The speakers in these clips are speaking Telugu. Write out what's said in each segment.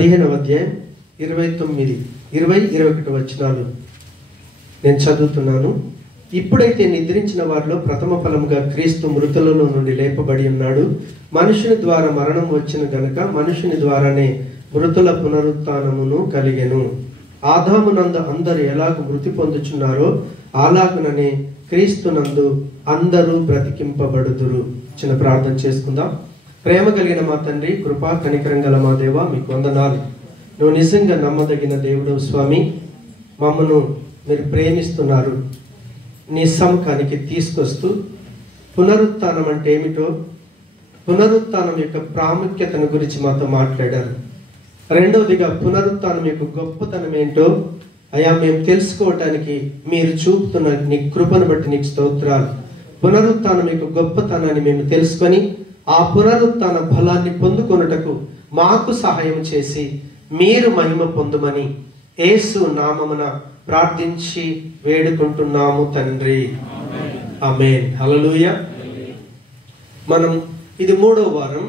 15వ అధ్యాయం 29, 20, 21 వచనాలు నేను చదువుతున్నాను. ఇప్పుడైతే నిద్రించిన వారిలో ప్రథమ ఫలముగా క్రీస్తు మృతులలో నుండి లేపబడి ఉన్నాడు. మనుషుని ద్వారా మరణం వచ్చిన గనుక మనుషుని ద్వారానే మృతుల పునరుత్థానమును కలిగెను. ఆదామునందు అందరు ఎలాగూ మృతి పొందుచున్నారో అలాగుననే క్రీస్తునందు అందరూ బ్రతికింపబడుదురు. చిన్న ప్రార్థన చేసుకుందాం. ప్రేమ కలిగిన మా తండ్రి, కృపా కనికరం గల మా దేవ, మీకు వందనాలు. నువ్వు నిజంగా నమ్మదగిన దేవుడు స్వామి. మమ్మను మీరు ప్రేమిస్తున్నారు. నీ సముఖానికి తీసుకొస్తూ పునరుత్థానం అంటే ఏమిటో, పునరుత్థానం యొక్క ప్రాముఖ్యతను గురించి మాతో మాట్లాడారు. రెండవదిగా పునరుత్థానం యొక్క గొప్పతనం ఏంటో అయా మేము తెలుసుకోవటానికి మీరు చూపుతున్న నీ కృపను బట్టి నీకు స్తోత్రాలు. పునరుత్థానం యొక్క గొప్పతనాన్ని మేము తెలుసుకొని ఆ పునరుత్థాన ఫలాన్ని పొందుకొనుటకు మాకు సహాయం చేసి మీరు మహిమ పొందుమని యేసు నామమున ప్రార్థించి వేడుకుంటున్నాము తండ్రి. ఆమేన్. హల్లెలూయా. మనం ఇది 3వ వారం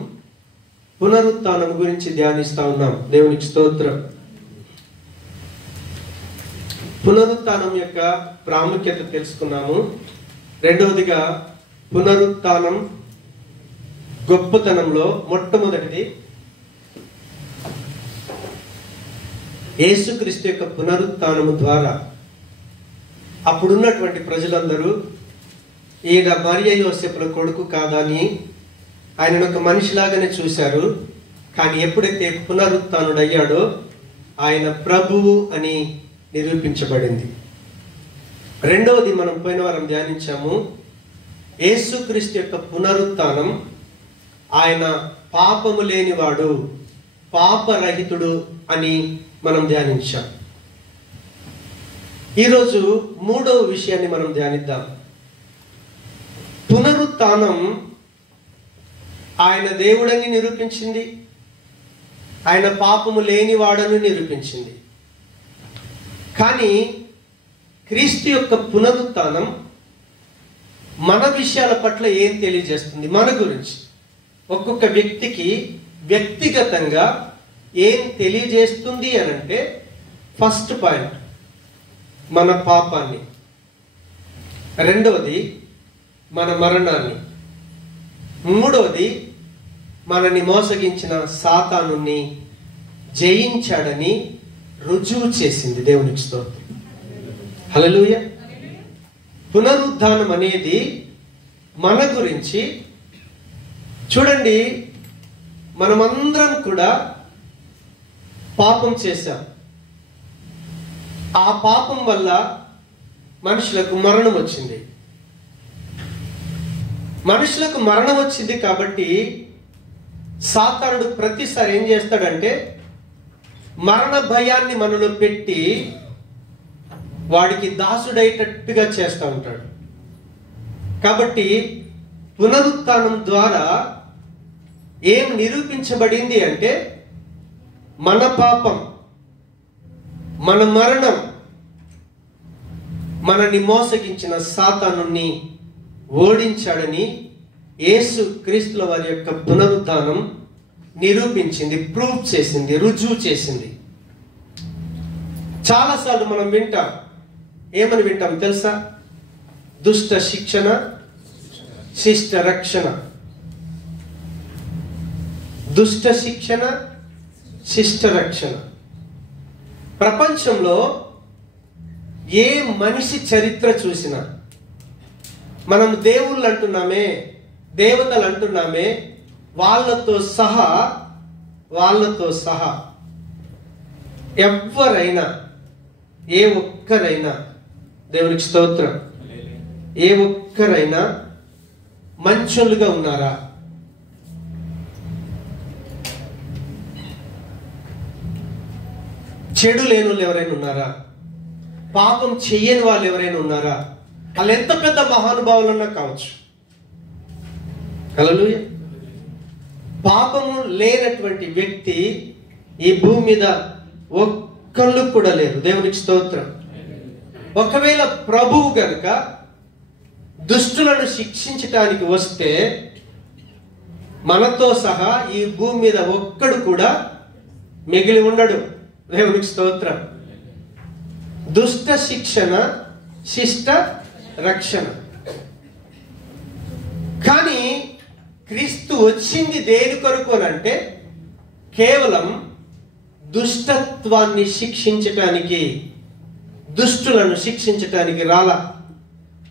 పునరుత్థానం గురించి ధ్యానిస్తా ఉన్నాం. దేవునికి స్తోత్రం. పునరుత్థానం యొక్క ప్రాముఖ్యత తెలుసుకున్నాము. రెండవదిగా పునరుత్థానం గొప్పతనంలో మొట్టమొదటిది యేసుక్రీస్తు యొక్క పునరుత్థానము ద్వారా అప్పుడున్నటువంటి ప్రజలందరూ ఈయన మరియ యోసేపుల కొడుకు కాదని ఆయనను ఒక మనిషిలాగానే చూశారు. కానీ ఎప్పుడైతే పునరుత్థానుడయ్యాడో ఆయన ప్రభువు అని నిరూపించబడింది. రెండవది మనం పోయిన వారం ధ్యానించాము. యేసుక్రీస్తు యొక్క పునరుత్థానం ఆయన పాపము లేనివాడు, పాపరహితుడు అని మనం ధ్యానించాం. ఈరోజు 3వ విషయాన్ని మనం ధ్యానిద్దాం. పునరుత్థానం ఆయన దేవుడని నిరూపించింది, ఆయన పాపము లేనివాడని నిరూపించింది. కానీ క్రీస్తు యొక్క పునరుత్థానం మన విషయాల పట్ల ఏం తెలియజేస్తుంది? మన గురించి ఒక్కొక్క వ్యక్తికి వ్యక్తిగతంగా ఏం తెలియజేస్తుంది అనంటే, ఫస్ట్ పాయింట్ మన పాపాన్ని, రెండవది మన మరణాన్ని, మూడవది మనని మోసగించిన సాతానుని జయించాడని రుజువు చేసింది. దేవునికి స్తోత్రం. హల్లెలూయా. పునరుద్ధానం అనేది మన గురించి. చూడండి, మనమందరం కూడా పాపం చేశాం. ఆ పాపం వల్ల మనుషులకు మరణం వచ్చింది. మనుషులకు మరణం వచ్చింది కాబట్టి సాతానుడు ప్రతిసారి ఏం చేస్తాడంటే మరణ భయాన్ని మనలో పెట్టి వాడికి దాసుడైనట్టుగా చేస్తూ ఉంటాడు. కాబట్టి పునరుత్థానం ద్వారా ఏం నిరూపించబడింది అంటే మన పాపం, మన మరణం, మనని మోసగించిన సాతానుని ఓడించాడని యేసు క్రీస్తుల వారి యొక్క పునరుత్థానం నిరూపించింది, ప్రూవ్ చేసింది, రుజువు చేసింది. చాలాసార్లు మనం వింటాం. ఏమని వింటాం తెలుసా? దుష్ట శిక్షణ, శిష్ట రక్షణ. దుష్ట శిక్షణ, శిష్ట రక్షణ. ప్రపంచంలో ఏ మనిషి చరిత్ర చూసినా మనం దేవుళ్ళు అంటున్నామే, దేవతలు అంటున్నామే, వాళ్ళతో సహా ఎవరైనా, ఏ ఒక్కరైనా, దేవునికి స్తోత్రం, ఏ ఒక్కరైనా మంచోళ్ళుగా ఉన్నారా? చెడు లేని వాళ్ళు ఎవరైనా ఉన్నారా? పాపం చెయ్యని వాళ్ళు ఎవరైనా ఉన్నారా? వాళ్ళు ఎంత పెద్ద మహానుభావులన్నా కావచ్చు. హల్లెలూయా. పాపము లేనటువంటి వ్యక్తి ఈ భూమి మీద ఒక్కళ్ళు కూడా లేరు. దేవునికి స్తోత్రం. ఒకవేళ ప్రభువు గనుక దుష్టులను శిక్షించటానికి వస్తే మనతో సహా ఈ భూమి మీద ఒక్కడు కూడా మిగిలి ఉండడు. దేవునికి స్తోత్రం. దుష్ట శిక్షణ, శిష్ట రక్షణ. కానీ క్రీస్తు వచ్చింది దేని కొరకు అంటే కేవలం దుష్టత్వాన్ని శిక్షించటానికి, దుష్టులను శిక్షించటానికి రాలా.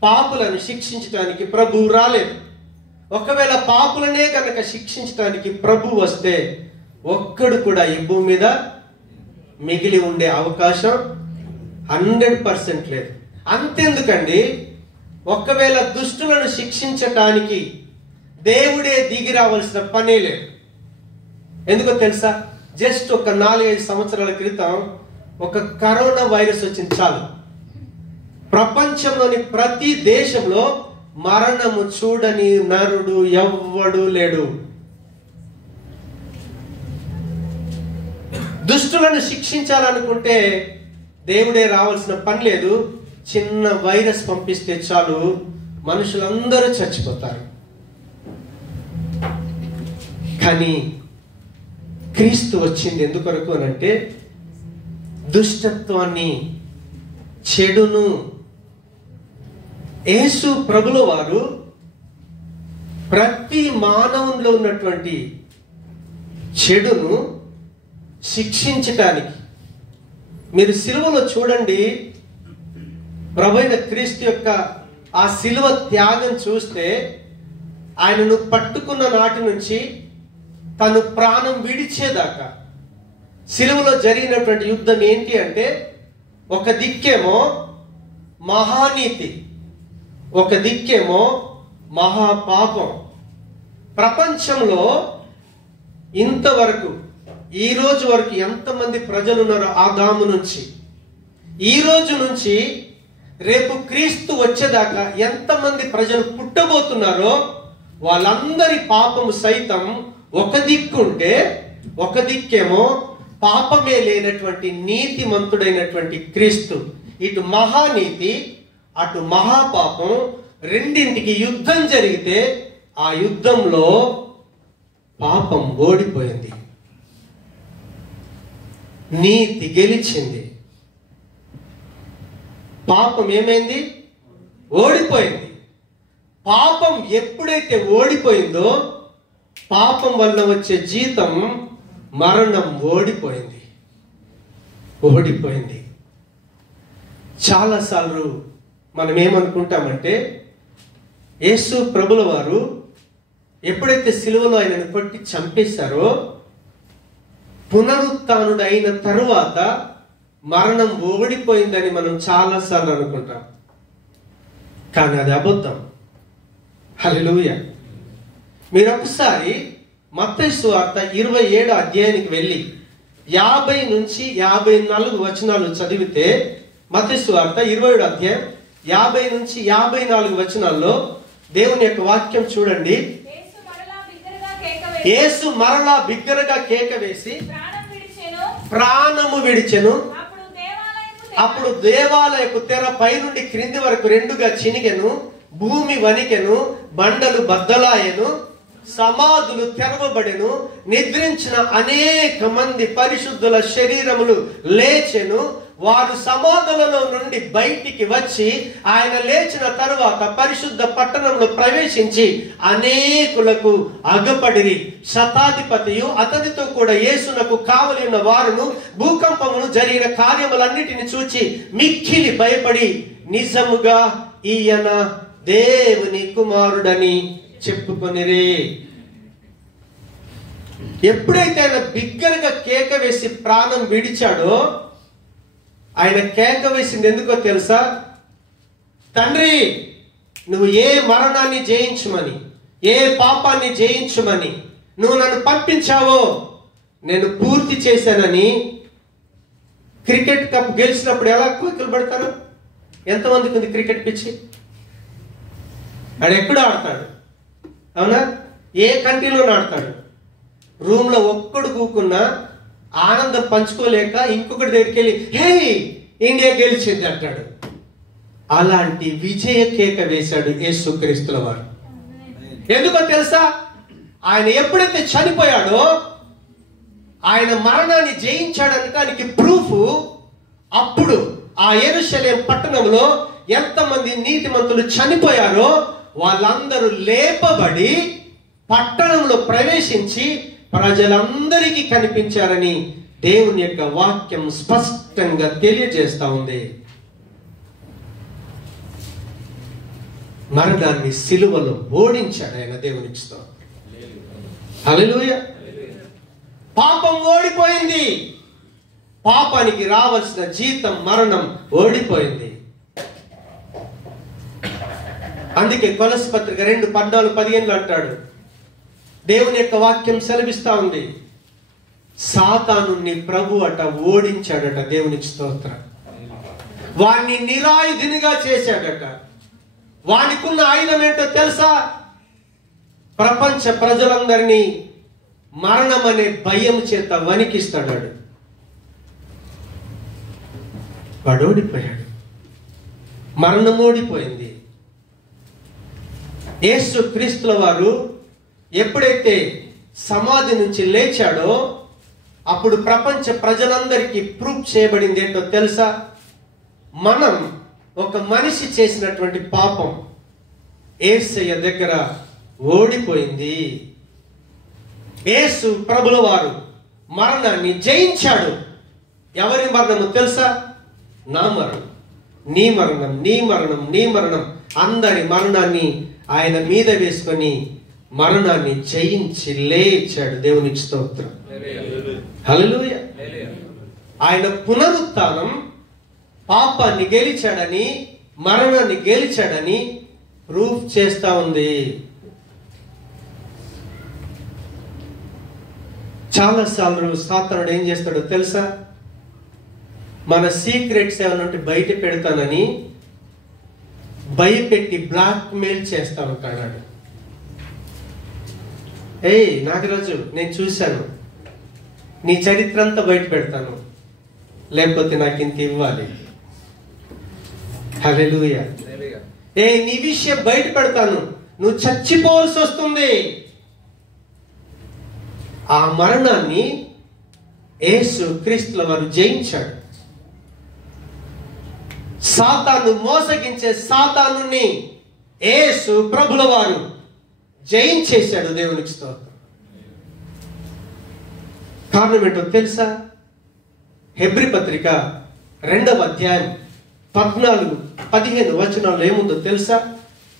పాపులను శిక్షించటానికి ప్రభువు రాలేదు. ఒకవేళ పాపులనే కనుక శిక్షించటానికి ప్రభు వస్తే ఒక్కడు కూడా ఈ భూమి మీద మిగిలి ఉండే అవకాశం 100% లేదు. అంతెందుకండి, ఒకవేళ దుష్టులను శిక్షించటానికి దేవుడే దిగి రావాల్సిన పనే లేదు. ఎందుకో తెలుసా? జస్ట్ ఒక 4-5 సంవత్సరాల క్రితం ఒక కరోనా వైరస్ వచ్చింది చాలు. ప్రపంచంలోని ప్రతి దేశంలో మరణము చూడని నరుడు ఎవ్వడు లేడు. దుష్టులను శిక్షించాలనుకుంటే దేవుడే రావాల్సిన పని లేదు. చిన్న వైరస్ పంపిస్తే చాలు, మనుషులందరూ చచ్చిపోతారు. కానీ క్రీస్తు వచ్చింది ఎందుకొరకు అనంటే దుష్టత్వాన్ని, చెడును. యేసు ప్రభుల వారు ప్రతి మానవుల్లో ఉన్నటువంటి చెడును శిక్షించటానికి. మీరు సిలువలో చూడండి, ప్రభువైన క్రీస్తు యొక్క ఆ సిలువ త్యాగం చూస్తే ఆయనను పట్టుకున్న నాటి నుంచి తను ప్రాణం విడిచేదాకా సిలువలో జరిగినటువంటి యుద్ధం ఏంటి అంటే, ఒక దిక్కేమో మహానీతి, ఒక దిక్కేమో మహాపాపం. ప్రపంచంలో ఇంతవరకు ఈ రోజు వరకు ఎంతమంది ప్రజలు ఉన్నారో ఆదాము నుంచి ఈ రోజు నుంచి రేపు క్రీస్తు వచ్చేదాకా ఎంతమంది ప్రజలు పుట్టబోతున్నారో వాళ్ళందరి పాపము సైతం ఒక దిక్కుంటే, ఒక దిక్కేమో పాపమే లేనటువంటి నీతిమంతుడైనటువంటి క్రీస్తు. ఇటు మహానీతి, అటు మహాపాపం, రెండింటికి యుద్ధం జరిగితే ఆ యుద్ధంలో పాపం ఓడిపోయింది, నీతి గెలిచింది. పాపం ఏమైంది? ఓడిపోయింది. పాపం ఎప్పుడైతే ఓడిపోయిందో పాపం వల్ల వచ్చే జీతం మరణం ఓడిపోయింది. చాలాసార్లు మనం ఏమనుకుంటామంటే, యేసు ప్రభుల వారు ఎప్పుడైతే సిలువలో ఆయనను కొట్టి చంపేశారో పునరుత్థానుడు అయిన తరువాత మరణం ఓడిపోయిందని మనం చాలాసార్లు అనుకుంటాం. కానీ అది అబద్ధం. హల్లెలూయా. మీరు ఒకసారి మత్తయి సువార్త 27వ అధ్యాయానికి వెళ్ళి 50 నుంచి 54 వచనాలు చదివితే, మత్తయి సువార్త 27వ అధ్యాయం 50 నుంచి 54 వచనాల్లో దేవుని యొక్క వాక్యం చూడండి. యేసు మరలా బిగ్గరగా కేక వేసి ప్రాణము విడిచెను. అప్పుడు దేవాలయపు తెర పైనుండి క్రింది వరకు 2గా చినిగెను, భూమి వణికెను, బండలు బద్దలాయెను, సమాధులు తెరవబడెను, నిద్రించిన అనేక మంది పరిశుద్ధుల శరీరములు లేచెను. వారు సమాధులలో నుండి బయటికి వచ్చి ఆయన లేచిన తరువాత పరిశుద్ధ పట్టణంలో ప్రవేశించి అనేకులకు అగపడిరి. శతాధిపతియు అతనితో కూడా యేసునకు కావలి ఉన్న వారును భూకంపమును జరిగిన కార్యములన్నిటిని చూచి మిక్కిలి భయపడి నిజముగా ఈయన దేవుని కుమారుడని చెప్పుకొనిరే. ఎప్పుడైతే ఆయన బిగ్గరగా కేక వేసి ప్రాణం విడిచాడో, ఆయన కేక వేసింది ఎందుకో తెలుసా? తండ్రి, నువ్వు ఏ మరణాన్ని జయించమని, ఏ పాపాన్ని జయించమని నువ్వు నన్ను పంపించావో నేను పూర్తి చేశానని. క్రికెట్ కప్ గెలిచినప్పుడు ఎలా కోరికలు పడతారు? ఎంతమందికి ఉంది క్రికెట్ పిచ్చి? ఆడు ఎక్కడ ఆడతాడు? అవునా? ఏ కంట్రీలో ఆడతాడు? రూమ్ లో ఒక్కడు కూకున్నా ఆనందం పంచుకోలేక ఇంకొకటి దగ్గరికి వెళ్ళి హే ఇండియా గెలిచింది అంటాడు. అలాంటి విజయ కేక వేశాడు యేసుక్రీస్తుల వారు. ఎందుకో తెలుసా? ఆయన ఎప్పుడైతే చనిపోయాడో ఆయన మరణాన్ని జయించాడనడానికి ప్రూఫ్ అప్పుడు ఆ యెరూషలేం పట్టణంలో ఎంతమంది నీతిమంతులు చనిపోయారో వాళ్ళందరూ లేపబడి పట్టణంలో ప్రవేశించి ప్రజలందరికీ కనిపించారని దేవుని యొక్క వాక్యం స్పష్టంగా తెలియజేస్తా ఉంది. మరణాన్ని సిలువలో ఓడించాడు ఆయన. దేవునికి స్తోత్రం. హల్లెలూయా. పాపం ఓడిపోయింది. పాపానికి రావాల్సిన జీతం మరణం ఓడిపోయింది. అందుకే కొలస్సీ పత్రిక 2:14-15 అంటాడు, దేవుని యొక్క వాక్యం సెలవిస్తా ఉంది, సాతానుని ప్రభు అట ఓడించాడట. దేవునికి స్తోత్రం. వాణ్ణి నిరాయుధినిగా చేశాడట. వానికున్న ఆయుధం ఏంటో తెలుసా? ప్రపంచ ప్రజలందరినీ మరణం అనే భయం చేత వణికిస్తాడు. వాడు ఓడిపోయాడు. మరణం ఓడిపోయింది. యేసు క్రీస్తుల వారు ఎప్పుడైతే సమాధి నుంచి లేచాడో అప్పుడు ప్రపంచ ప్రజలందరికీ ప్రూఫ్ చేయబడింది ఏంటో తెలుసా? మనం ఒక మనిషి చేసినటువంటి పాపం యేసయ్య దగ్గర ఓడిపోయింది. యేసు ప్రభుల వారు మరణాన్ని జయించాడు. ఎవరి మరణము తెలుసా? నా మరణం, నీ మరణం, నీ మరణం, నీ మరణం, అందరి మరణాన్ని ఆయన మీద వేసుకొని మరణాన్ని జయించి లేచాడు. దేవునికి స్తోత్రం. హల్లెలూయా. ఆయన పునరుత్థానం పాపాన్ని గెలిచాడని, మరణాన్ని గెలిచాడని ప్రూఫ్ చేస్తా ఉంది. చాలాసార్లు సాతానుడు ఏం చేస్తాడో తెలుసా? మన సీక్రెట్స్ ఏమైనా ఉంటే బయట పెడతానని భయపెట్టి బ్లాక్ మెయిల్ చేస్తా ఉంటాడు. ఏయ్ నాగరాజు, నేను చూశాను, నీ చరిత్ర అంతా బయట పెడతాను, లేకపోతే నాకు ఇంత ఇవ్వాలి. హల్లెలూయా. నీ విషయం బయట పెడతాను, నువ్వు చచ్చిపోవాల్సి వస్తుంది. ఆ మరణాన్ని యేసు క్రీస్తుల వారు జయించాడు. సాతాను మోసగించే సాతానుని యేసు ప్రభుల వారు జయించేశాడు. దేవునికి స్తోత్రం. కారణం ఏంటో తెలుసా? హెబ్రీ పత్రిక 2వ అధ్యాయం 14-15 వచనాల్లో ఏముందో తెలుసా?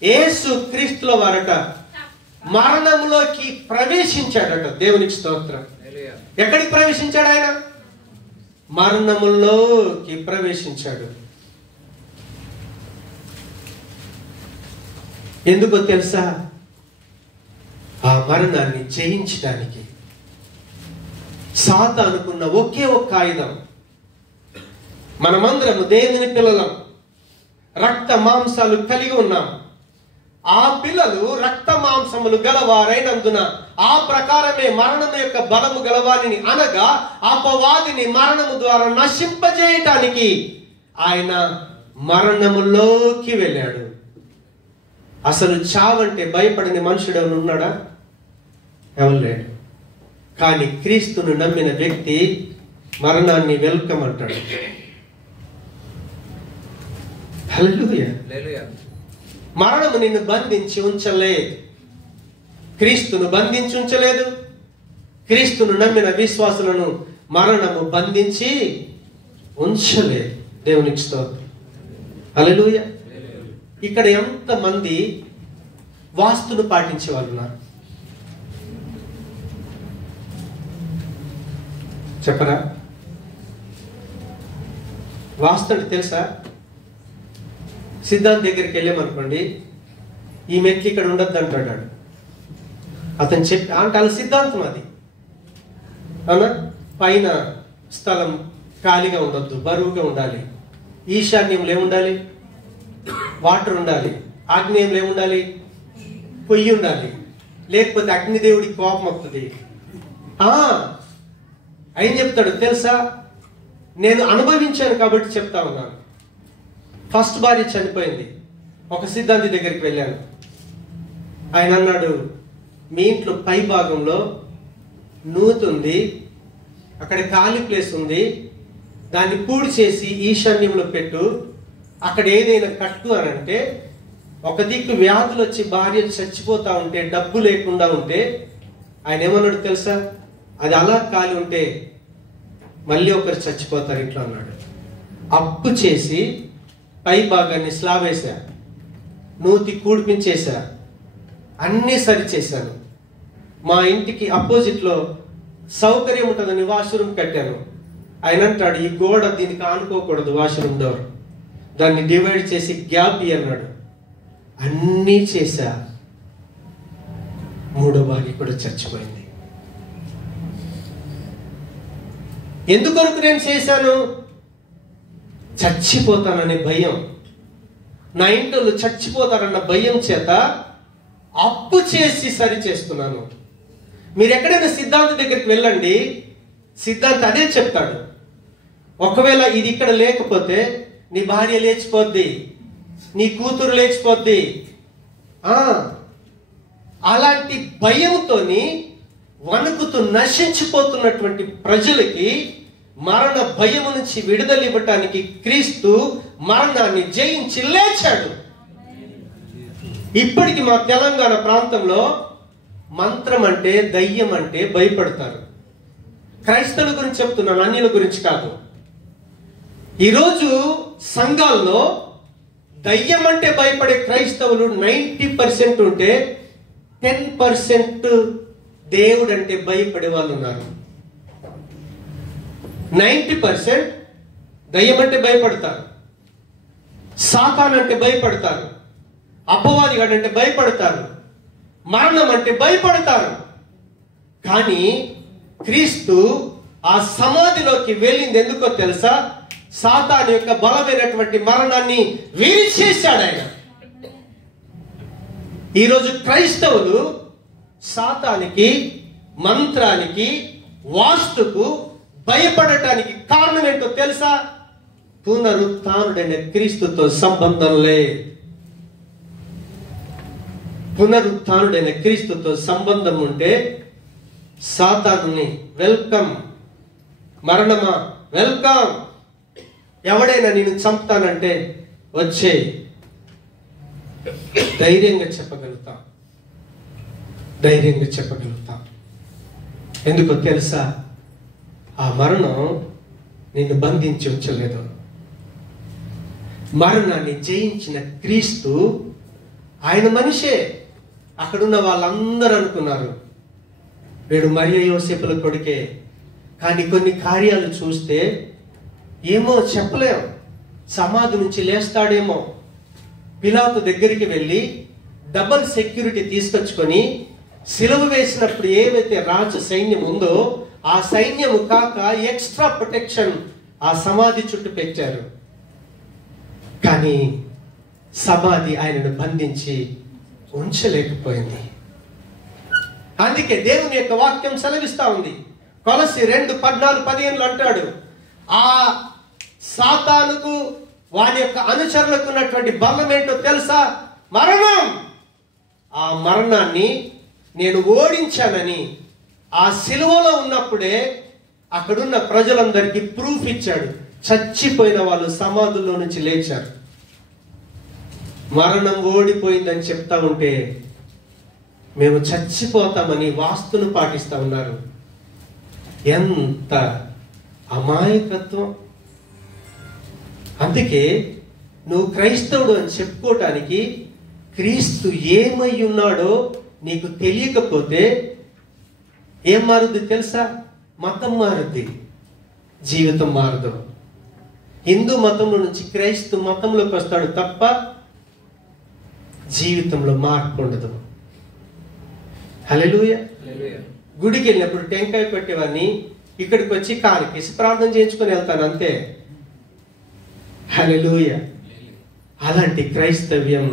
యేసు క్రీస్తుల వారట మరణంలోకి ప్రవేశించాడట. దేవునికి స్తోత్రం. ఎక్కడికి ప్రవేశించాడు ఆయన? మరణములోకి ప్రవేశించాడు. ఎందుకో తెలుసా? ఆ మరణాన్ని జయించడానికి. సాతానుకున్న ఒకే ఒక్క ఆయుధం, మనమందరము దేవుని పిల్లలం, రక్త మాంసాలు కలిగి ఉన్నాం. ఆ పిల్లలు రక్త మాంసములు గలవారైనందున ఆ ప్రకారమే మరణం యొక్క బలము గలవారిని, అనగా అపవాదిని మరణము ద్వారా నశింపజేయటానికి ఆయన మరణములోకి వెళ్ళాడు. అసలు చావంటే భయపడిన మనుషుడు ఎవరు ఉన్నాడా? ఎవరు లేడు. కానీ క్రీస్తును నమ్మిన వ్యక్తి మరణాన్ని వెల్కమ్ అంటాడు. హల్లెలూయా. మరణము నిన్ను బంధించి ఉంచలేదు. క్రీస్తును బంధించి ఉంచలేదు. క్రీస్తును నమ్మిన విశ్వాసులను మరణము బంధించి ఉంచలేదు. దేవునికి స్తోత్రం. హల్లెలూయా. ఇక్కడ ఎంతమంది వాస్తును పాటించే వాళ్ళు ఉన్నారు చెప్పరా? వాస్తు అంటే తెలుసా? సిద్ధాంత్ దగ్గరికి వెళ్ళామనుకోండి, ఈ మెట్లు ఇక్కడ ఉండద్దు అంటాడు. అతను చెప్పి అంటే వాళ్ళ సిద్ధాంతం అది. అవునా? పైన స్థలం ఖాళీగా ఉండొద్దు, బరువుగా ఉండాలి. ఈశాన్యంలో ఏముండాలి? వాటర్ ఉండాలి. ఆగ్నేయంలో ఏముండాలి? పొయ్యి ఉండాలి. లేకపోతే అగ్నిదేవుడికి కోపం వస్తుంది. ఆయన చెప్తాడు తెలుసా? నేను అనుభవించాను కాబట్టి చెప్తా ఉన్నాను. ఫస్ట్ భార్య చనిపోయింది. ఒక సిద్ధాంతి దగ్గరికి వెళ్ళాను. ఆయన అన్నాడు, మీ ఇంట్లో పై భాగంలో నూతుంది, అక్కడ ఖాళీ ప్లేస్ ఉంది, దాన్ని పూడి చేసి ఈశాన్యంలో పెట్టు, అక్కడ ఏదైనా కట్టు అని అంటే, ఒక దిక్కు వ్యాధులు వచ్చి భార్య చచ్చిపోతా ఉంటే, డబ్బు లేకుండా ఉంటే ఆయన ఏమన్నాడు తెలుసా? అది అలా ఖాళీ ఉంటే మళ్ళీ ఒకరు చచ్చిపోతారు ఇంట్లో అన్నాడు. అప్పు చేసి పై భాగాన్ని స్లాబ్ వేసా, నూతి కూడిపించేసా, అన్నీ సరి చేశాను. మా ఇంటికి అపోజిట్లో సౌకర్యం ఉంటుందని వాష్రూమ్ కట్టాను. ఆయన అంటాడు, ఈ గోడ దీనికి ఆనుకోకూడదు వాష్రూమ్ డోర్, దాన్ని డివైడ్ చేసి గ్యాప్ అన్నాడు. అన్నీ చేశా, మూడో భార్య కూడా చచ్చిపోయింది. ఎందుకొరకు నేను చేశాను? చచ్చిపోతాననే భయం, నా ఇంట్లో చచ్చిపోతారన్న భయం చేత అప్పు చేసి సరి చేస్తున్నాను. మీరు ఎక్కడైనా సిద్ధాంత దగ్గరికి వెళ్ళండి, సిద్ధాంత అదే చెప్తాడు. ఒకవేళ ఇది ఇక్కడ లేకపోతే నీ భార్య లేచిపోద్ది, నీ కూతురు లేచిపోద్ది. అలాంటి భయంతోని వణుకుతూ నశించిపోతున్నటువంటి ప్రజలకి మరణ భయం నుంచి విడుదల ఇవ్వటానికి క్రీస్తు మరణాన్ని జయించి లేచాడు. ఇప్పటికి మా తెలంగాణ ప్రాంతంలో మంత్రం అంటే, దయ్యం అంటే భయపడతారు. క్రైస్తవుల గురించి చెప్తున్నాను, అన్యుల గురించి కాదు. ఈరోజు సంఘాల్లో దయ్యం అంటే భయపడే క్రైస్తవులు 90% ఉంటే 10% దేవుడు అంటే భయపడే వాళ్ళు ఉన్నారు. 90% దయ్యం అంటే భయపడతారు, సాతాన్ అంటే భయపడతారు, అపవాదిగాడు అంటే భయపడతారు, మరణం అంటే భయపడతారు. కానీ క్రీస్తు ఆ సమాధిలోకి వెళ్ళింది ఎందుకో తెలుసా? సాతాను యొక్క బలమైనటువంటి మరణాన్ని విరిచేశాడు ఆయన. ఈరోజు క్రైస్తవులు సాతానికి, మంత్రానికి, వాస్తుకు భయపడటానికి కారణం ఏంటో తెలుసా? పునరుత్థానుడైన క్రీస్తుతో సంబంధం లేదు. పునరుత్థానుడైన క్రీస్తుతో సంబంధం ఉంటే సాతానుని వెల్కమ్, మరణమా వెల్కమ్, ఎవడైనా నేను చంపుతానంటే వచ్చే ధైర్యంగా చెప్పగలుగుతాం, ధైర్యంగా చెప్పగలుగుతాం. ఎందుకో తెలుసా? ఆ మరణం నిన్ను బంధించి ఉంచలేదు. మరణాన్ని జయించిన క్రీస్తు ఆయన మనిషే. అక్కడున్న వాళ్ళందరూ అనుకున్నారు వీడు మరియ యోసేపుల కొడుకే. కానీ కొన్ని కార్యాలు చూస్తే ఏమో చెప్పలేం, సమాధి నుంచి లేస్తాడేమో. పిలాతు దగ్గరికి వెళ్ళి డబల్ సెక్యూరిటీ తీసుకొచ్చుకొని సిలువ వేసినప్పుడు ఏవైతే రాజు సైన్యం ఉందో ఆ సైన్యము కాక ఎక్స్ట్రా ప్రొటెక్షన్ ఆ సమాధి చుట్టూ పెట్టారు. కానీ సమాధి ఆయనను బంధించి ఉంచలేకపోయింది. అందుకే దేవుని యొక్క వాక్యం సెలవిస్తా ఉంది. కొలసి 2:14-15 అంటాడు, ఆ సాతానుకు వాని యొక్క అనుచరులకు ఉన్నటువంటి బలం ఏంటో తెలుసా? మరణం. ఆ మరణాన్ని నేను ఓడించానని ఆ సిలువలో ఉన్నప్పుడే అక్కడున్న ప్రజలందరికీ ప్రూఫ్ ఇచ్చాడు. చచ్చిపోయిన వాళ్ళు సమాధుల్లో నుంచి లేచారు. మరణం ఓడిపోయిందని చెప్తా ఉంటే మేము చచ్చిపోతామని వాస్తును పాటిస్తా ఉన్నారు. ఎంత అమాయకత్వం! అందుకే నువ్వు క్రైస్తవుడు అని చెప్పుకోవటానికి క్రీస్తు ఏమై ఉన్నాడో నీకు తెలియకపోతే ఏం మారుద్ది తెలుసా? మతం మారుద్ది, జీవితం మారదు. హిందూ మతంలో నుంచి క్రైస్తవ మతంలోకి వస్తాడు తప్ప జీవితంలో మార్పు ఉండదు. హల్లెలూయా. గుడికి వెళ్ళినప్పుడు టెంకాయ పెట్టేవాడిని ఇక్కడికి వచ్చి కాలికేసి ప్రార్థన చేయించుకొని వెళ్తాను అంతే. హల్లెలూయా. అలాంటి క్రైస్తవ్యం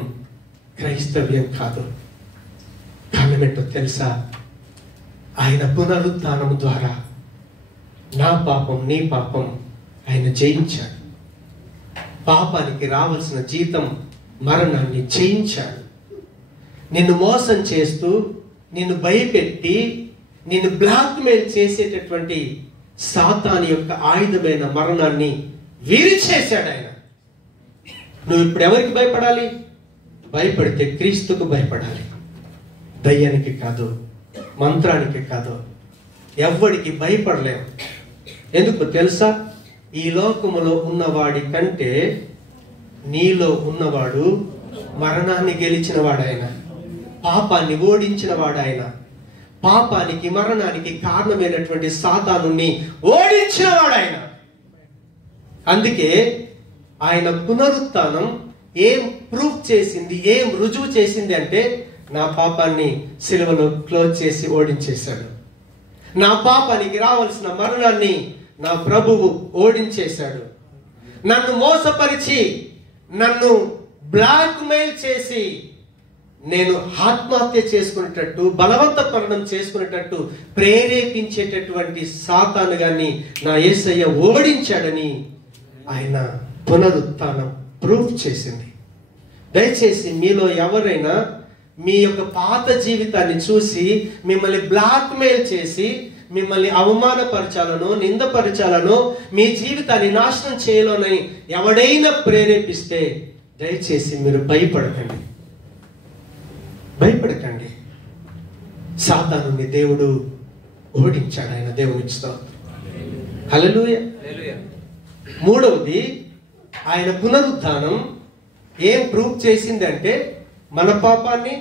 కాదు. కారణం ఏంటో తెలుసా? ఆయన పునరుత్థానం ద్వారా నా పాపం, నీ పాపం ఆయన జయించాడు. పాపానికి రావాల్సిన జీతం మరణాన్ని జయించాడు. నిన్ను మోసం చేస్తూ, నిన్ను భయపెట్టి, నిన్ను బ్లాక్మెయిల్ చేసేటటువంటి సాతాను యొక్క ఆయుధమైన మరణాన్ని విరిచేశాడు ఆయన. నువ్వు ఇప్పుడు ఎవరికి భయపడాలి? భయపడితే క్రీస్తుకు భయపడాలి, దయ్యానికి కాదు, మంత్రానికి కాదు. ఎవ్వడికి భయపడలేము. ఎందుకు తెలుసా? ఈ లోకములో ఉన్నవాడి కంటే నీలో ఉన్నవాడు మరణాన్ని గెలిచిన వాడాయన, పాపాన్ని ఓడించిన వాడాయన, పాపానికి మరణానికి కారణమైనటువంటి సాతానుని ఓడించిన వాడాయన. అందుకే ఆయన పునరుత్థానం ఏం ప్రూఫ్ చేసింది, ఏం రుజువు చేసింది అంటే, నా పాపాన్ని సిలువలో క్లోజ్ చేసి ఓడించేశాడు. నా పాపానికి రావాల్సిన మరణాన్ని నా ప్రభువు ఓడించేశాడు. నన్ను మోసపరిచి, నన్ను బ్లాక్ మెయిల్ చేసి నేను ఆత్మహత్య చేసుకునేటట్టు, బలవంత మరణం చేసుకునేటట్టు ప్రేరేపించేటటువంటి సాతాను గాని నా యేసయ్య ఓడించాడని ఆయన పునరుత్థానం ప్రూఫ్ చేసింది. దయచేసి మీలో ఎవరైనా మీ యొక్క పాత జీవితాన్ని చూసి మిమ్మల్ని బ్లాక్ మెయిల్ చేసి మిమ్మల్ని అవమానపరచాలనో, నిందపరచాలనో, మీ జీవితాన్ని నాశనం చేయాలని ఎవడైనా ప్రేరేపిస్తే దయచేసి మీరు భయపడకండి. సాతానుని దేవుడు ఓడించాడు. ఆయన దేవునికి స్తోత్రం. హల్లెలూయా. మూడవది, ఆయన పునరుత్థానం ఏం ప్రూవ్ చేసిందంటే, మన పాపాన్ని,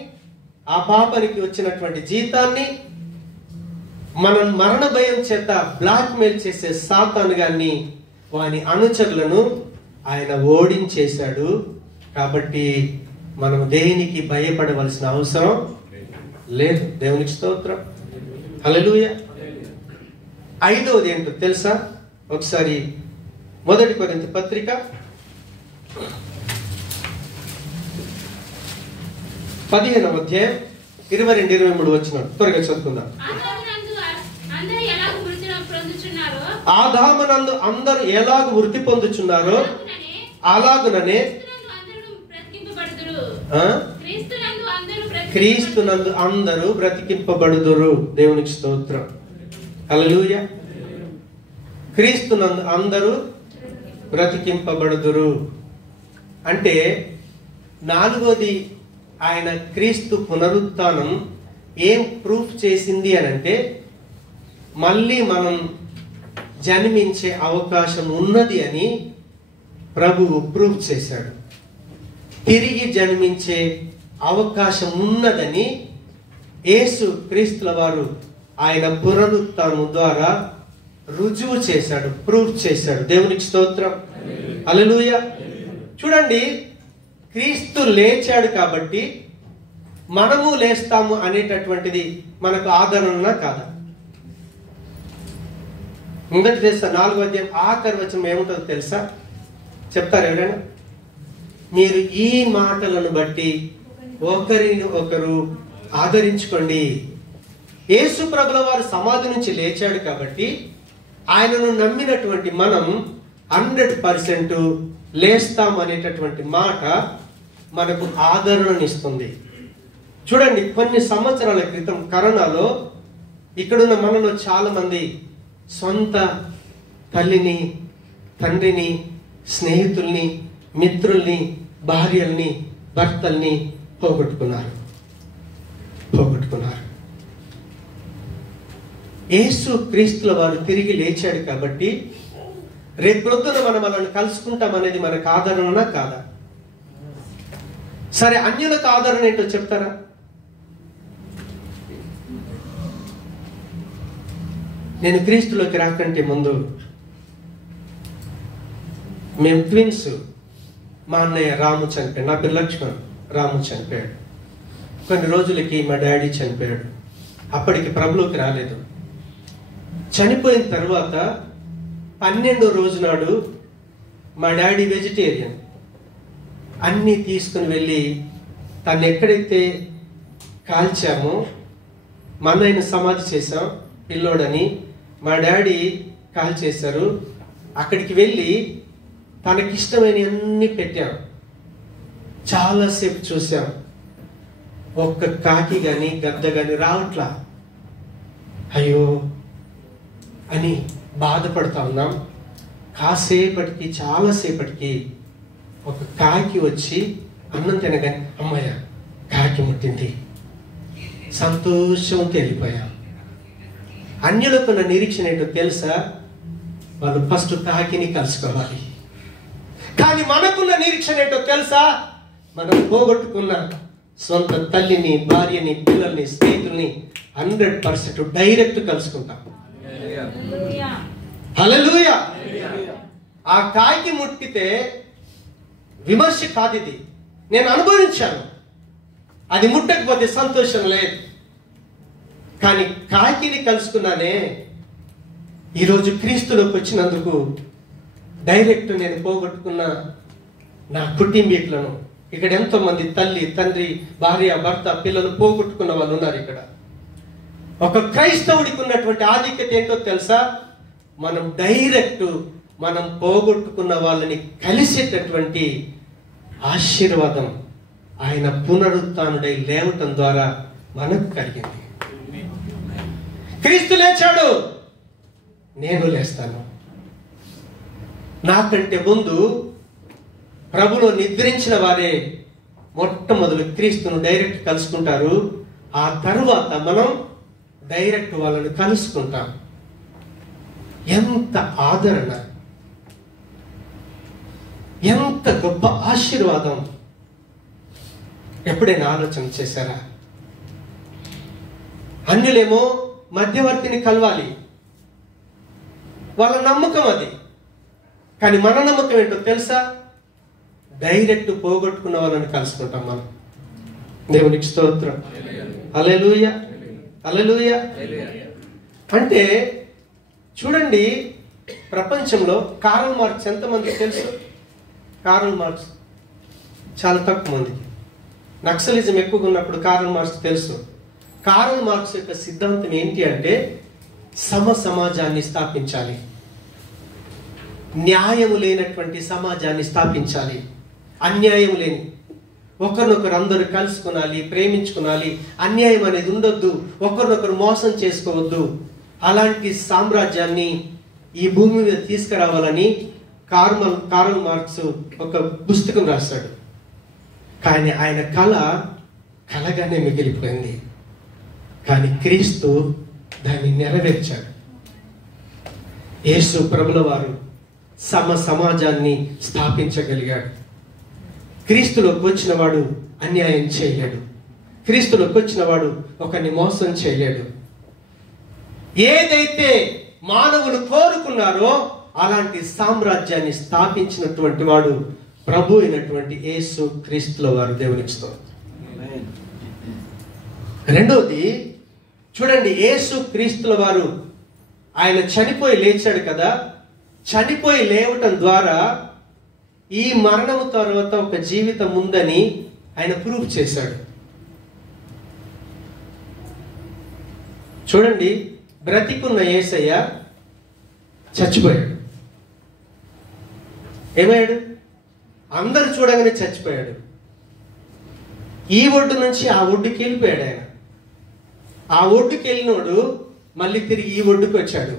ఆ పాపానికి వచ్చినటువంటి జీతాన్ని, మనం మరణ భయం చేత బ్లాక్ మెయిల్ చేసే సాతాను గాన్ని, వాని అనుచరులను ఆయన ఓడించేశాడు. కాబట్టి మనం దేనికి భయపడవలసిన అవసరం లేదు. దేవునికి స్తోత్రం. హల్లెలూయా. ఐదవది ఏంటో తెలుసా? ఒకసారి 1 కొరింథీ పత్రిక 15వ అధ్యాయం 22-23 వచనాలు త్వరగా చదువుకుందాం. ఆదామునందు అందరూ ఎలాగ వృద్ధి పొందుచున్నారో అలాగుననే క్రీస్తునందు అందరూ బ్రతికింపబడుదురు. దేవునికి స్తోత్రం. హల్లెలూయా. క్రీస్తునందు అందరూ బ్రతికింపబడుదురు అంటే, నాలుగోది ఆయన క్రీస్తు పునరుత్థానం ఏం ప్రూఫ్ చేసింది అని అంటే, మళ్ళీ మనం జన్మించే అవకాశం ఉన్నది అని ప్రభువు ప్రూఫ్ చేశాడు. తిరిగి జన్మించే అవకాశం ఉన్నదని యేసు క్రీస్తుల వారు ఆయన పునరుత్థానం ద్వారా రుజువు చేశాడు, ప్రూఫ్ చేశాడు. దేవునికి స్తోత్రం. హల్లెలూయా. చూడండి, క్రీస్తు లేచాడు కాబట్టి మనము లేస్తాము అనేటటువంటిది మనకు ఆదరణ కాదా? మొదటి తెలుసా 4వ అధ్యాయం ఆఖరి వచనం ఏముంటుందో తెలుసా? చెప్తారు ఎవరైనా? మీరు ఈ మాటలను బట్టి ఒకరిని ఒకరు ఆదరించుకోండి. యేసు ప్రభుల వారు సమాధి నుంచి లేచాడు కాబట్టి ఆయనను నమ్మినటువంటి మనం 100% లేస్తాం అనేటటువంటి మాట మనకు ఆదరణనిస్తుంది. చూడండి, కొన్ని సంవత్సరాల క్రితం కరోనాలో ఇక్కడున్న మనలో చాలా మంది సొంత తల్లిని, తండ్రిని, స్నేహితుల్ని, మిత్రుల్ని, భార్యల్ని, భర్తల్ని పోగొట్టుకున్నారు. యేసు క్రీస్తుల వారు తిరిగి లేచాడు కాబట్టి రేపు ప్రొద్దున మనం వాళ్ళని కలుసుకుంటాం అనేది మనకు ఆదరణ కాదా? సరే, అన్యులకు ఆదరణ ఏంటో చెప్తారా? నేను క్రీస్తులోకి రాకంటే ముందు మేము ట్విన్స్. మా అన్నయ్య రాము చనిపోయాడు, నా పేరు లక్ష్మణ్. రాము చనిపోయాడు. కొన్ని రోజులకి మా డాడీ చనిపోయాడు. అప్పటికి ప్రభులోకి రాలేదు. చనిపోయిన తర్వాత 12వ రోజు నాడు మా డాడీ వెజిటేరియన్. అన్నీ తీసుకుని వెళ్ళి తను ఎక్కడైతే కాల్చామో, మా అన్నయ్యను సమాధి చేశాం పిల్లోడని. మా డాడీ కాల్ చేశారు. అక్కడికి వెళ్ళి తనకిష్టమైన అన్ని పెట్టాం. చాలాసేపు చూసాం. ఒక్క కాకి కానీ గద్ద కానీ రావట్లా. అయ్యో అని బాధపడుతూ ఉన్నాం. కాసేపటికి, చాలాసేపటికి ఒక కాకి వచ్చి అన్నం తినగానే అమ్మయ్య కాకి ముట్టింది, సంతోషంతో వెళ్ళిపోయాం. అన్యులకున్న నిరీక్షణ ఏంటో తెలుసా? వాళ్ళు ఫస్ట్ కాకిని కలుసుకోవాలి. కానీ మనకున్న నిరీక్షణ ఏంటో తెలుసా? మనం పోగొట్టుకున్న సొంత తల్లిని, భార్యని, పిల్లల్ని, స్నేహితుల్ని 100% డైరెక్ట్ కలుసుకుంటాం. హల్లెలూయా. ఆ కాకి ముట్టితే విమర్శ కాదు ఇది, నేను అనుభవించాను. అది ముట్టకపోతే సంతోషం లేదు. కానీ కాకిని కలుసుకున్నానే, ఈరోజు క్రీస్తులోకి వచ్చినందుకు డైరెక్ట్ నేను పోగొట్టుకున్న నా కుటుంబీకులను, ఇక్కడ ఎంతో మంది తల్లి, తండ్రి, భార్య, భర్త, పిల్లలు పోగొట్టుకున్న వాళ్ళు ఉన్నారు. ఇక్కడ ఒక క్రైస్తవుడికి ఉన్నటువంటి ఆధిక్యత ఏంటో తెలుసా? మనం డైరెక్ట్ మనం పోగొట్టుకున్న వాళ్ళని కలిసేటటువంటి ఆశీర్వాదం ఆయన పునరుత్థానుడై లేవటం ద్వారా మనకు కలిగింది. క్రీస్తు లేచాడు, నేను లేస్తాను. నాకంటే ముందు ప్రభులో నిద్రించిన వారే మొట్టమొదలు క్రీస్తును డైరెక్ట్ కలుసుకుంటారు. ఆ తరువాత మనం డైరెక్ట్ వాళ్ళని కలుసుకుంటాం. ఎంత ఆదరణ, ఎంత గొప్ప ఆశీర్వాదం! ఎప్పుడైనా ఆలోచన చేశారా? అన్యులేమో మధ్యవర్తిని కలవాలి, వాళ్ళ నమ్మకం అది. కానీ మన నమ్మకం ఏంటో తెలుసా? డైరెక్ట్ పోగొట్టుకున్న వాళ్ళని కలుసుకుంటాం మనం. దేవునికి స్తోత్రం. హల్లెలూయా, హల్లెలూయా. అంటే చూడండి, ప్రపంచంలో కార్ల్ మార్క్స్ ఎంతమంది తెలుసు? కార్ల్ మార్క్స్ చాలా తక్కువ మందికి. నక్సలిజం ఎక్కువగా ఉన్నప్పుడు కార్ల్ మార్క్స్ తెలుసు. కార్ల్ మార్క్స్ యొక్క సిద్ధాంతం ఏంటి అంటే సమాజాన్ని స్థాపించాలి, న్యాయము లేనటువంటి సమాజాన్ని స్థాపించాలి. అన్యాయం లేని, ఒకరినొకరు అందరూ కలుసుకునాలి, ప్రేమించుకునాలి, అన్యాయం అనేది ఉండొద్దు, ఒకరినొకరు మోసం చేసుకోవద్దు. అలాంటి సామ్రాజ్యాన్ని ఈ భూమి మీద తీసుకురావాలని కార్ల్ మార్క్స్ ఒక పుస్తకం రాశాడు. కానీ ఆయన కలగానే మిగిలిపోయింది. కానీ క్రీస్తు దాన్ని నెరవేర్చాడు. యేసు ప్రభుల వారు సమాజాన్ని స్థాపించగలిగాడు. క్రీస్తులోకి వచ్చిన వాడు అన్యాయం చేయలేడు. క్రీస్తులోకి వచ్చిన వాడు ఒకరిని మోసం చేయలేడు. ఏదైతే మానవులు కోరుకున్నారో అలాంటి సామ్రాజ్యాన్ని స్థాపించినటువంటి వాడు ప్రభు అయినటువంటి యేసు క్రీస్తుల వారు. దేవునికి స్తోత్రం. రెండోది చూడండి, యేసు క్రీస్తుల వారు ఆయన చనిపోయి లేచాడు కదా. చనిపోయి లేవటం ద్వారా ఈ మరణము తర్వాత ఒక జీవితం ఉందని ఆయన ప్రూఫ్ చేశాడు. చూడండి, బ్రతికున్న యేసయ్య చచ్చిపోయాడు. ఏమయ్యాడు? అందరు చూడగానే చచ్చిపోయాడు. ఈ ఒడ్డు నుంచి ఆ ఒడ్డుకి వెళ్ళిపోయాడు ఆయన. ఆ ఒడ్డుకి వెళ్ళినోడు మళ్ళీ తిరిగి ఈ ఒడ్డుకు వచ్చాడు.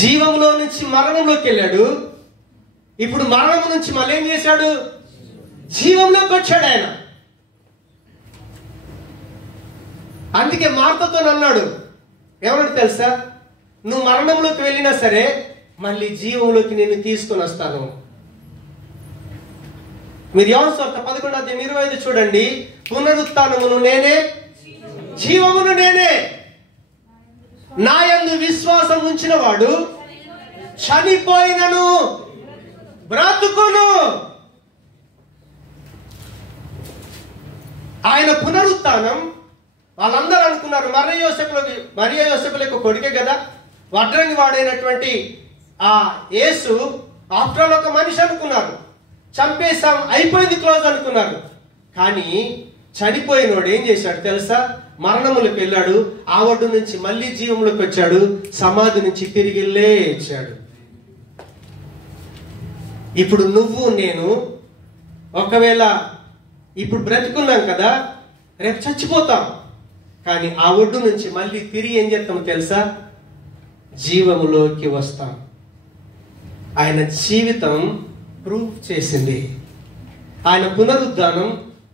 జీవంలో నుంచి మరణంలోకి వెళ్ళాడు. ఇప్పుడు మరణం నుంచి మళ్ళీ ఏం చేశాడు? జీవంలోకి వచ్చాడు ఆయన. అందుకే మార్తతో అన్నాడు, ఏమన్నాడు తెలుసా? నువ్వు మరణంలోకి వెళ్ళినా సరే మళ్ళీ జీవంలోకి నేను తీసుకొని వస్తాను. మీరు యోహాను సువార్త 11:25 చూడండి. పునరుత్థానమును నేనే, జీవమును నేనే. నా యందు విశ్వాసం ఉంచిన వాడు చనిపోయినను బ్రతుకును. ఆయన పునరుత్థానం వాళ్ళందరూ అనుకున్నారు మరియ యోసేపులకు కొడుకే కదా, వడ్రంగి వాడైనటువంటి ఆ యేసు ఆఫ్టర్ ఆల్ ఒక మనిషి అనుకున్నారు. చంపేశాం, అయిపోయింది, క్లోజ్ అనుకున్నారు. కానీ చనిపోయినోడు ఏం చేశాడు తెలుసా? మరణములకు వెళ్ళాడు. ఆ ఒడ్డు నుంచి మళ్ళీ జీవంలోకి వచ్చాడు. సమాధి నుంచి తిరిగి లేచాడు. ఇప్పుడు నువ్వు నేను ఒకవేళ ఇప్పుడు బ్రతుకున్నాం కదా, రేపు చచ్చిపోతాం. కానీ ఆ ఒడ్డు నుంచి మళ్ళీ తిరిగి ఏం చేస్తాం తెలుసా? జీవములోకి వస్తాం. ఆయన జీవితం ప్రూఫ్ చేసింది, ఆయన పునరుద్ధానం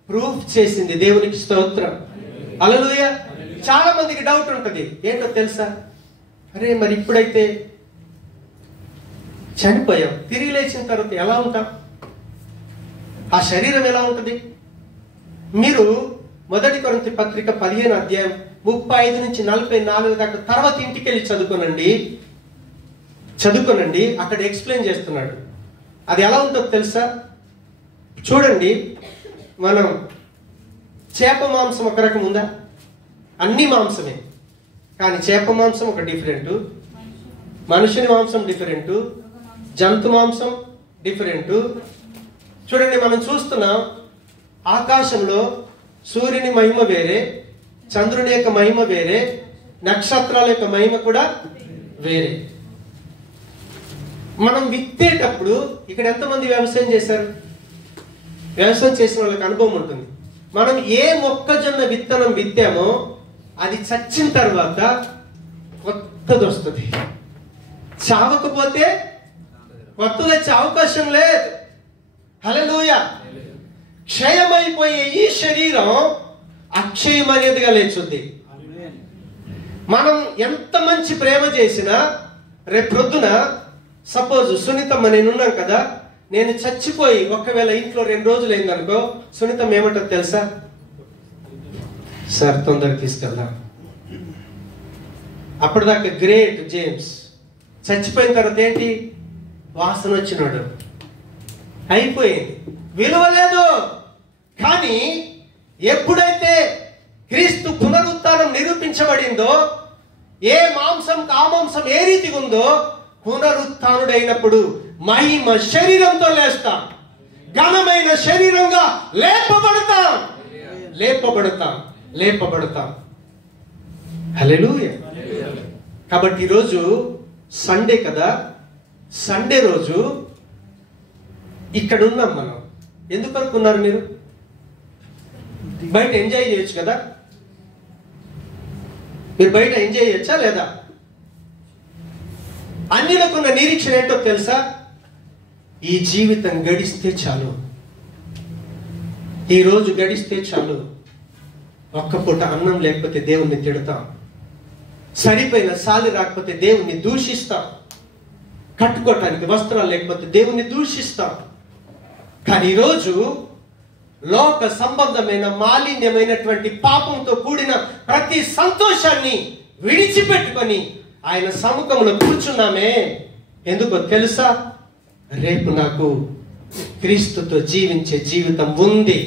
ప్రూఫ్ చేసింది. దేవునికి స్తోత్రం. హల్లెలూయా. చాలా మందికి డౌట్ ఉంటుంది, ఏంటో తెలుసా? అరే మరి ఇప్పుడైతే చనిపోయాం, తిరిగి లేచిన తర్వాత ఎలా ఉంటాం? ఆ శరీరం ఎలా ఉంటుంది? మీరు 1 కొరింథీ పత్రిక 15 అధ్యాయం 35 నుంచి 44 దాకా తర్వాత ఇంటికి వెళ్ళి చదువుకోనండి. అక్కడ ఎక్స్ప్లెయిన్ చేస్తున్నాడు. అది ఎలా ఉంటుందో తెలుసా? చూడండి, మనం చేప మాంసం ఒక రకం ఉందా? అన్ని మాంసమే, కానీ చేప మాంసం ఒక డిఫరెంట్, మనుషుని మాంసం డిఫరెంట్, జంతు మాంసం డిఫరెంట్. చూడండి, మనం చూస్తున్నాం ఆకాశంలో సూర్యుని మహిమ వేరే, చంద్రుని యొక్క మహిమ వేరే, నక్షత్రాల యొక్క మహిమ కూడా వేరే. మనం విత్తేటప్పుడు ఇక్కడ ఎంతమంది వ్యవసాయం చేశారు? వ్యవసాయం చేసిన వాళ్ళకి అనుభవం ఉంటుంది. మనం ఏ మొక్కజొన్న విత్తనం విత్తామో అది చచ్చిన తర్వాత కొత్తది వస్తుంది. చావకపోతే కొత్తది వచ్చే అవకాశం లేదు. హల్లెలూయా. క్షయమైపోయే ఈ శరీరం అక్షయమనేదిగా లేచుద్ది. మనం ఎంత మంచి ప్రేమ చేసినా రేపు ప్రొద్దున సపోజ్ సునీతమ్మ నేనున్నాం కదా, నేను చచ్చిపోయి ఒకవేళ ఇంట్లో 2 రోజులు అయిందనుకో, సునీతమ్మ ఏమంటారు తెలుసా? సార్ తొందరగా తీసుకెళ్దాం. అప్పటిదాకా గ్రేట్ జేమ్స్, చచ్చిపోయిన తర్వాత ఏంటి? వాసన వచ్చినాడు, అయిపోయింది, విలువ లేదు. కానీ ఎప్పుడైతే క్రీస్తు పునరుత్థానం నిరూపించబడిందో, ఏ మాంసం ఆ మాంసం ఏ రీతిగా ఉందో, పునరుత్థానుడైనప్పుడు మహిమ శరీరంతో లేస్తాం, ఘనమైన శరీరంగా లేపబడతాం. హల్లెలూయా. కాబట్టి ఈరోజు సండే కదా, సండే రోజు ఇక్కడ ఉన్నాం మనం. ఎందుకు అనుకున్నారు మీరు? బయట ఎంజాయ్ చేయొచ్చు కదా. మీరు బయట ఎంజాయ్ చేయొచ్చా లేదా? అన్యులకున్న నిరీక్షణ ఏంటో తెలుసా? ఈ జీవితం గడిస్తే చాలు, ఈ రోజు గడిస్తే చాలు. ఒక్క పూట అన్నం లేకపోతే దేవుణ్ణి తిడతాం, సరిపోయిన సాలి రాకపోతే దేవుణ్ణి దూషిస్తాం, కట్టుకోవటానికి వస్త్రాలు లేకపోతే దేవుణ్ణి దూషిస్తాం. కానీ ఈరోజు లోక సంబంధమైన మాలిన్యమైనటువంటి పాపంతో కూడిన ప్రతి సంతోషాన్ని విడిచిపెట్టుకొని ఆయన సముఖంలో కూర్చున్నామే. ఎందుకో తెలుసా? రేపు నాకు క్రీస్తుతో జీవించే జీవితం ఉంది.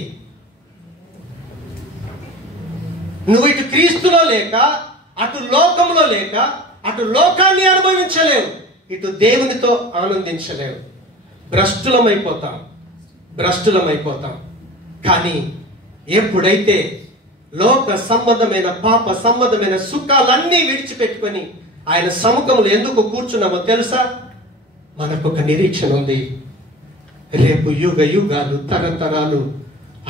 నువ్వు ఇటు క్రీస్తులో లేక, అటు లోకంలో లేక, అటు లోకాన్ని అనుభవించలేవు, ఇటు దేవునితో ఆనందించలేవు. భ్రష్టులమైపోతాం. కానీ ఎప్పుడైతే లోక సంబంధమైన పాప సంబంధమైన సుఖాలన్నీ విడిచిపెట్టుకొని ఆయన సముఖంలో ఎందుకు కూర్చున్నామో తెలుసా? మనకొక నిరీక్షణ ఉంది. రేపు యుగ యుగాలు తరతరాలు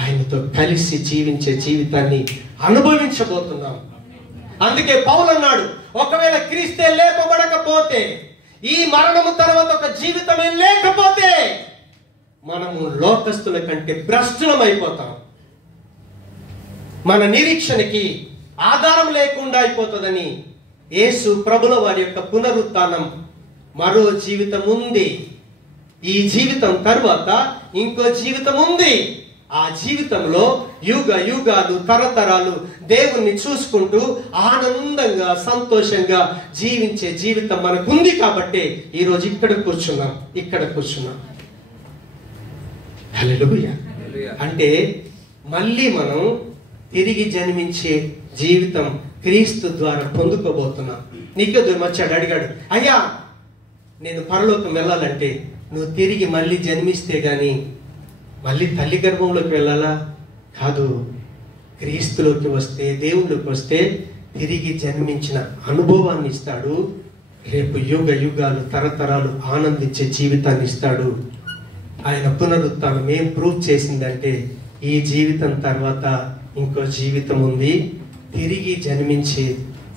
ఆయనతో కలిసి జీవించే జీవితాన్ని అనుభవించబోతున్నాం. అందుకే పౌలు అన్నాడు, ఒకవేళ క్రీస్తే లేపబడకపోతే, ఈ మరణము తర్వాత ఒక జీవితమే లేకపోతే, మనము లోకస్తుల కంటే భ్రష్టులమైపోతాం. మన నిరీక్షణకి ఆధారం లేకుండా అయిపోతుందని యేసు ప్రభుల వారి యొక్క పునరుత్థానం, మరో జీవితం ఉంది, ఈ జీవితం తరువాత ఇంకో జీవితం ఉంది. ఆ జీవితంలో యుగ యుగాలు తరతరాలు దేవుణ్ణి చూసుకుంటూ ఆనందంగా సంతోషంగా జీవించే జీవితం మనకు ఉంది. కాబట్టి ఈరోజు ఇక్కడ కూర్చున్నాం. హల్లెలూయా. అంటే మళ్ళీ మనం తిరిగి జన్మించే జీవితం క్రీస్తు ద్వారా పొందుకోబోతున్నాం. నికోదేము వచ్చాడు, అడిగాడు, అయ్యా నేను పరలోకం వెళ్ళాలంటే నువ్వు తిరిగి మళ్ళీ జన్మిస్తే గాని మళ్ళీ తల్లి గర్భంలోకి వెళ్ళాలా? కాదు, క్రీస్తులోకి వస్తే, దేవుళ్ళకి వస్తే తిరిగి జన్మించిన అనుభవాన్ని ఇస్తాడు. రేపు యుగ యుగాలు తరతరాలు ఆనందించే జీవితాన్ని ఇస్తాడు. ఆయన పునరుత్థానం ఏం ప్రూవ్ చేసిందంటే, ఈ జీవితం తర్వాత ఇంకో జీవితం ఉంది, తిరిగి జన్మించే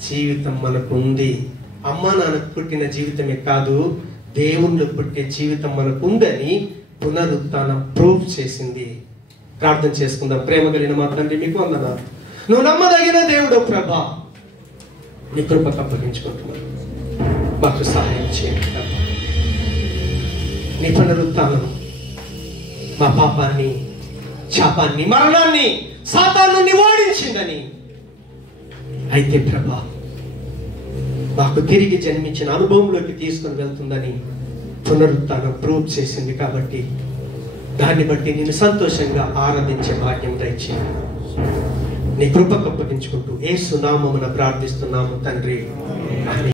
జీవితం మనకు ఉంది. అమ్మా నాన్నకు పుట్టిన జీవితమే కాదు, దేవుళ్ళు పుట్టే జీవితం మనకు ఉందని పునరుత్థానం ప్రూవ్ చేసింది. ప్రార్థన చేసుకుందాం. ప్రేమ కలిగిన మా తండ్రి, మీకు వందనాలు. నువ్వు నమ్మదగిన దేవుడు ప్రభా, నీ కృపకు అప్పగించుకుంటున్నాను. మాకు సహాయం చేయండి ప్రభా. నీ పునరుత్థానం మా పాపాన్ని, శాపాన్ని, మరణాన్ని, సాతాను ఓడించిందని. అయితే ప్రభా, మాకు తిరిగి జన్మించిన అనుభవంలోకి తీసుకొని వెళ్తుందని పునరుత్థానం ప్రూవ్ చేసింది. కాబట్టి దాన్ని బట్టి నేను సంతోషంగా ఆరాధించే భాగ్యం దయచేయండి. నీ కృపకు అప్పగించుకుంటూ యేసు నామమున ప్రార్థిస్తున్నాము తండ్రి.